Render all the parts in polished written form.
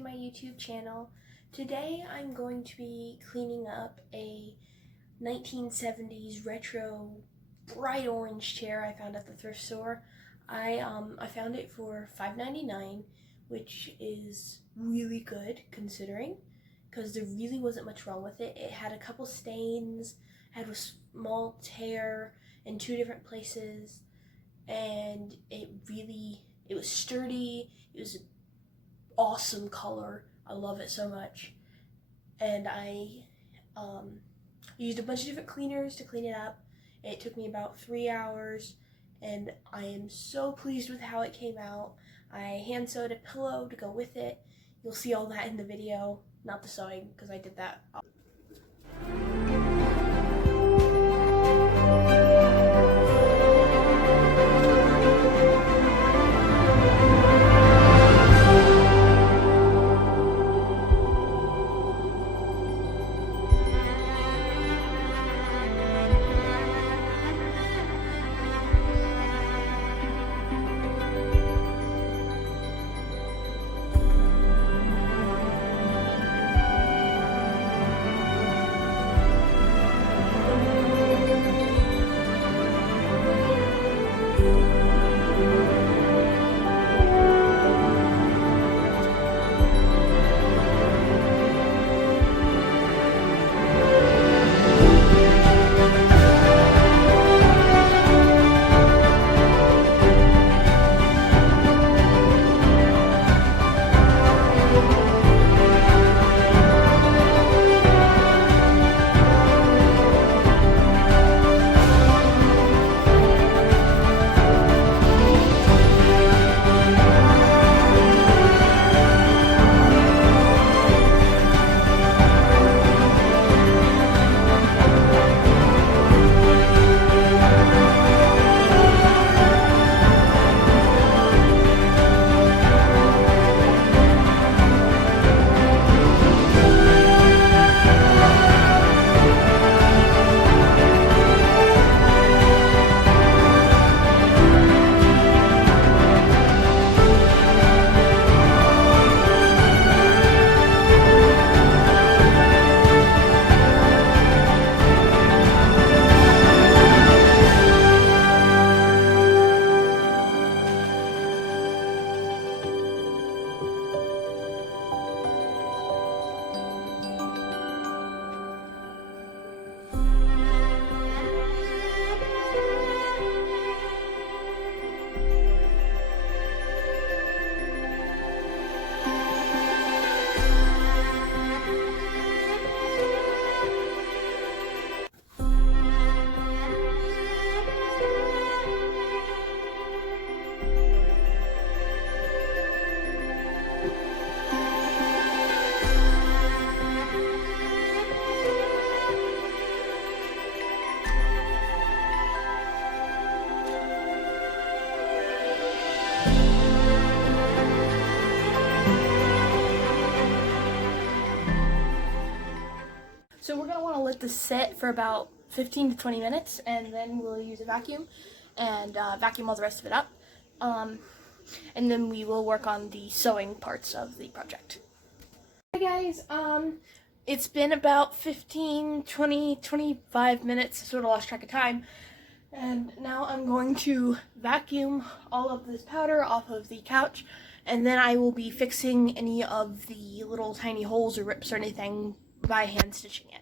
to my YouTube channel. Today I'm going to be cleaning up a 1970s retro bright orange chair I found at the thrift store. I found it for $5.99, which is really good considering, because there really wasn't much wrong with it. It had a couple stains, had a small tear in two different places, and it was sturdy. It was an awesome color. I love it so much. And I used a bunch of different cleaners to clean it up. It took me about 3 hours, and I am so pleased with how it came out. I hand sewed a pillow to go with it. You'll see all that in the video, not the sewing, because I did that. So we're gonna want to let this sit for about 15 to 20 minutes, and then we'll use a vacuum and vacuum all the rest of it up. And then we will work on the sewing parts of the project. Hi guys, it's been about 15, 20, 25 minutes. I sort of lost track of time. And now I'm going to vacuum all of this powder off of the couch, and then I will be fixing any of the little tiny holes or rips or anything by hand stitching it.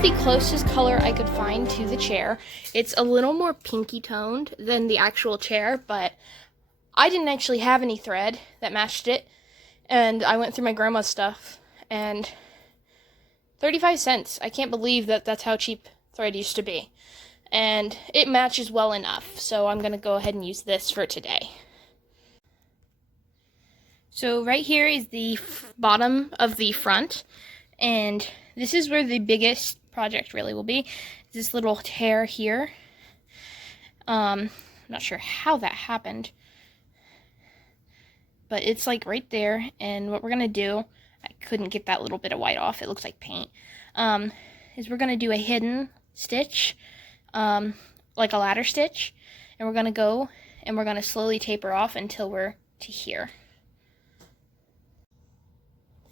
is the closest color I could find to the chair. It's a little more pinky toned than the actual chair, but I didn't actually have any thread that matched it, and I went through my grandma's stuff, and 35 cents. I can't believe that that's how cheap thread used to be. And it matches well enough, so I'm going to go ahead and use this for today. So right here is the bottom of the front, and this is where the biggest project really will be. This little tear here. I'm not sure how that happened, but it's like right there, and what we're going to do, I couldn't get that little bit of white off, it looks like paint, is we're going to do a hidden stitch, like a ladder stitch, and we're going to go and we're going to slowly taper off until we're to here.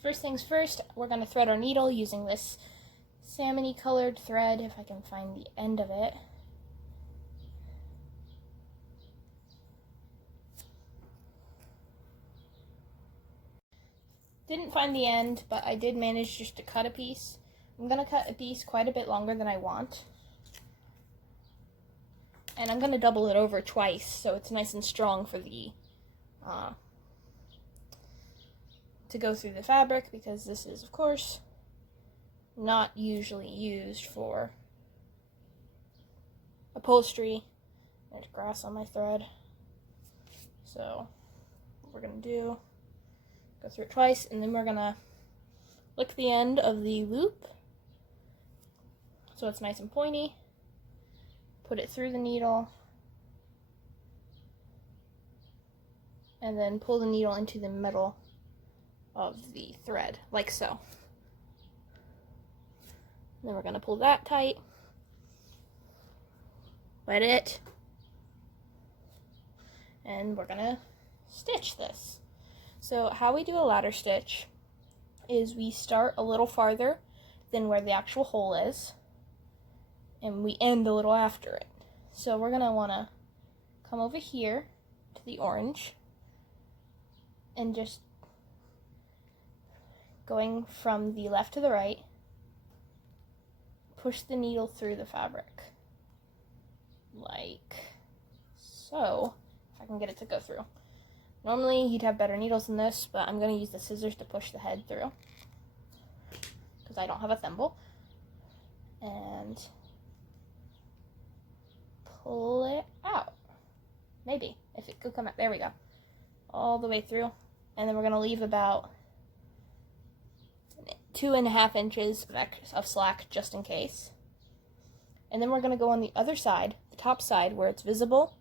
First things first, we're going to thread our needle using this salmon-y colored thread, if I can find the end of it. Didn't find the end, but I did manage just to cut a piece. I'm going to cut a piece quite a bit longer than I want. And I'm going to double it over twice so it's nice and strong for the to go through the fabric, because this is, of course, not usually used for upholstery. There's grass on my thread. So what we're going to do, go through it twice, and then we're going to lick the end of the loop so it's nice and pointy. Put it through the needle, and then pull the needle into the middle of the thread, like so. Then we're going to pull that tight, wet it, and we're going to stitch this. So how we do a ladder stitch is we start a little farther than where the actual hole is, and we end a little after it. So we're going to want to come over here to the orange and just going from the left to the right, push the needle through the fabric, like so, if I can get it to go through. Normally you'd have better needles than this, but I'm going to use the scissors to push the head through, because I don't have a thimble. And pull it out. Maybe, if it could come out. There we go. All the way through. And then we're going to leave about 2.5 inches of slack just in case. And then we're going to go on the other side, the top side where it's visible,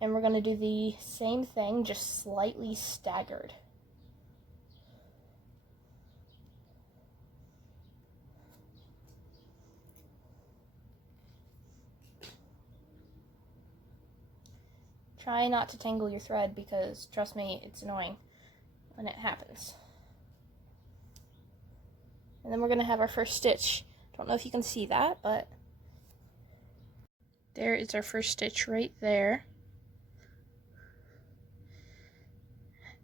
and we're going to do the same thing, just slightly staggered. Try not to tangle your thread, because trust me, it's annoying when it happens. And then we're going to have our first stitch. Don't know if you can see that, but there is our first stitch right there.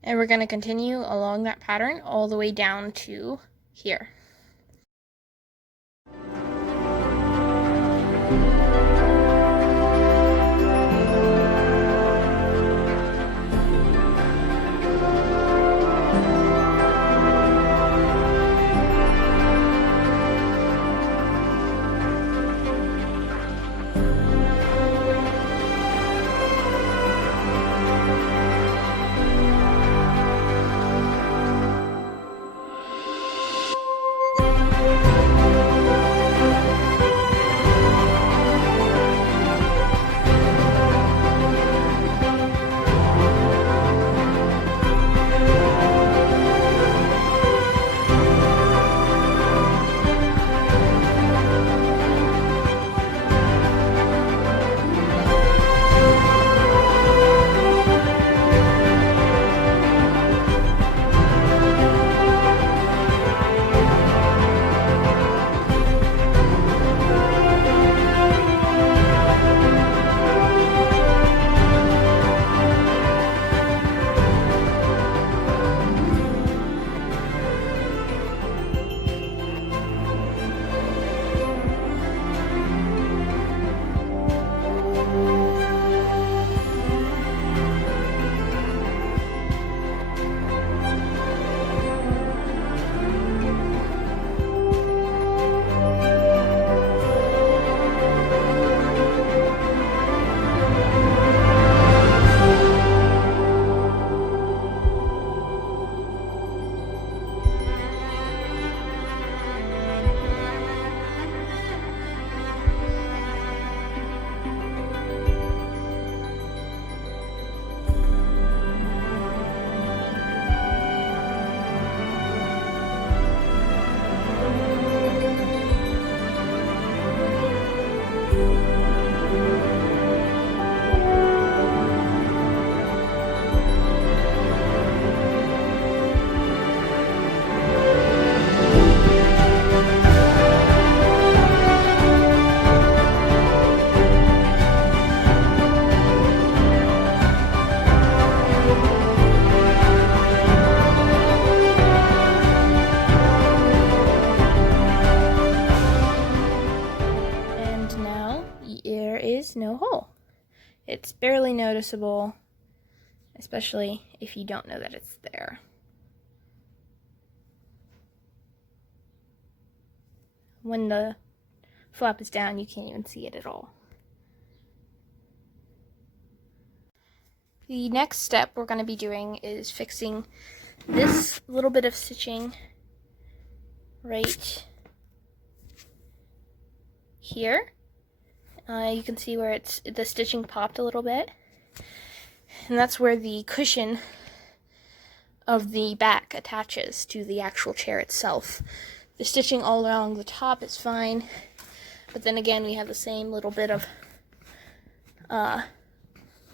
And we're going to continue along that pattern all the way down to here. there is no hole. It's barely noticeable, especially if you don't know that it's there. When the flap is down, you can't even see it at all. The next step we're going to be doing is fixing this little bit of stitching right here. You can see where the stitching popped a little bit, and that's where the cushion of the back attaches to the actual chair itself. The stitching all along the top is fine, but then again we have the same little bit of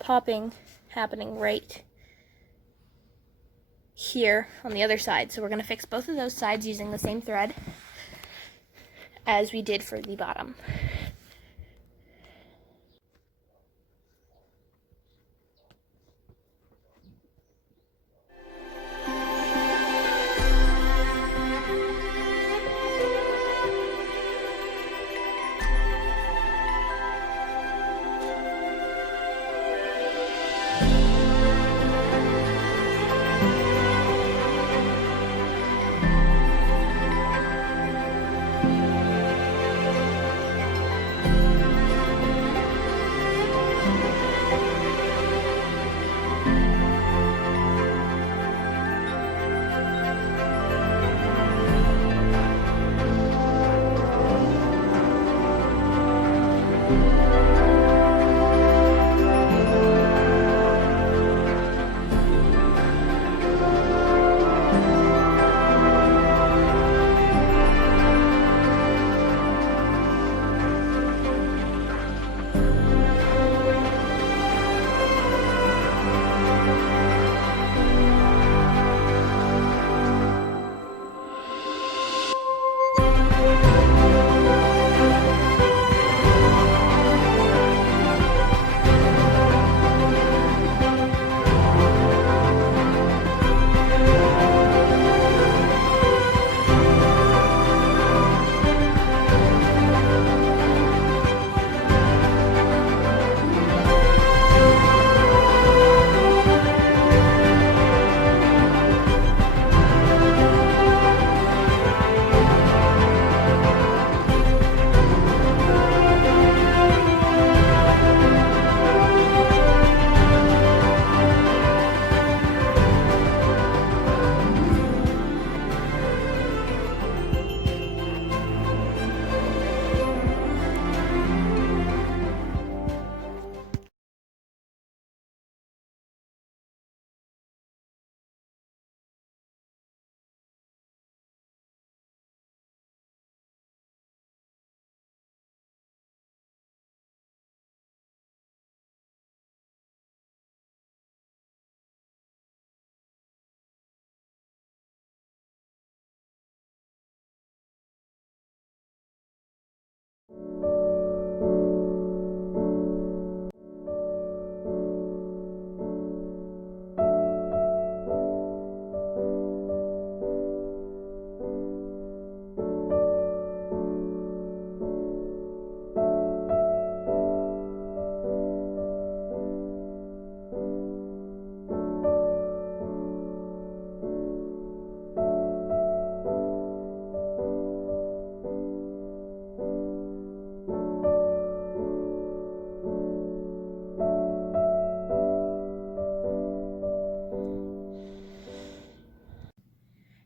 popping happening right here on the other side. So we're going to fix both of those sides using the same thread as we did for the bottom.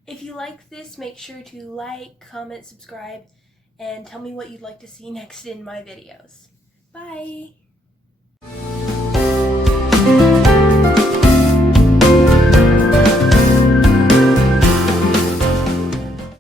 If you like this, make sure to like, comment, subscribe, and tell me what you'd like to see next in my videos. Bye!